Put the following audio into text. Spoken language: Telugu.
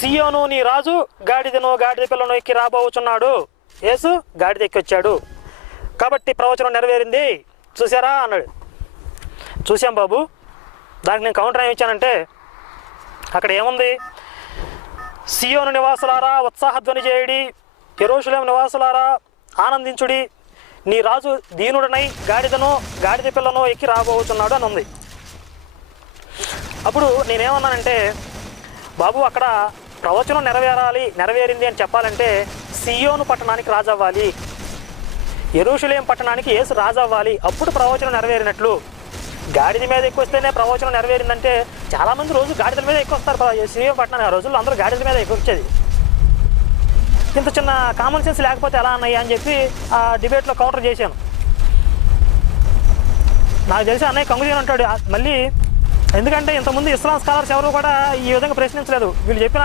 సియోను నీ రాజు గాడిదను గాడిద పిల్లను ఎక్కి రాబోచున్నాడు. యేసు గాడిద ఎక్కి వచ్చాడు కాబట్టి ప్రవచనం నెరవేరింది చూసారా అన్నాడు. చూసాం బాబు. దానికి నేను కౌంటర్ ఏమి ఇచ్చానంటే అక్కడ ఏముంది, సియోను నివాసులారా ఉత్సాహధ్వని చేయుడి, యెరూషలేము నివాసులారా ఆనందించుడి, నీ రాజు దీనుడనై గాడిదను గాడిద పిల్లను ఎక్కి రాబోతున్నాడు అని ఉంది. అప్పుడు నేనేమన్నానంటే బాబు అక్కడ ప్రవచనం నెరవేరింది అని చెప్పాలంటే సియోను పట్టణానికి రాజు అవ్వాలి, యెరూషలేము పట్టణానికి యేసు రాజు అవ్వాలి, అప్పుడు ప్రవచనం నెరవేరినట్లు. గాడిద మీద ఎక్కువ వస్తేనే ప్రవచనం నెరవేరిందంటే చాలామంది రోజు గాడిదల మీద ఎక్కువ వస్తారు. సియోను పట్టణానికి ఆ రోజుల్లో అందరూ గాడిదల మీద ఎక్కువ వచ్చేది. ఇంత చిన్న కామన్ సెన్స్ లేకపోతే ఎలా అన్నయ్య అని చెప్పి ఆ డిబేట్లో కౌంటర్ చేశాను. నాకు తెలిసి అన్నయ్య కంగుజీని అంటాడు మళ్ళీ, ఎందుకంటే ఇంతకుముందు ఇస్లాం స్కాలర్స్ ఎవరు కూడా ఈ విధంగా ప్రశ్నించలేదు. వీళ్ళు చెప్పిన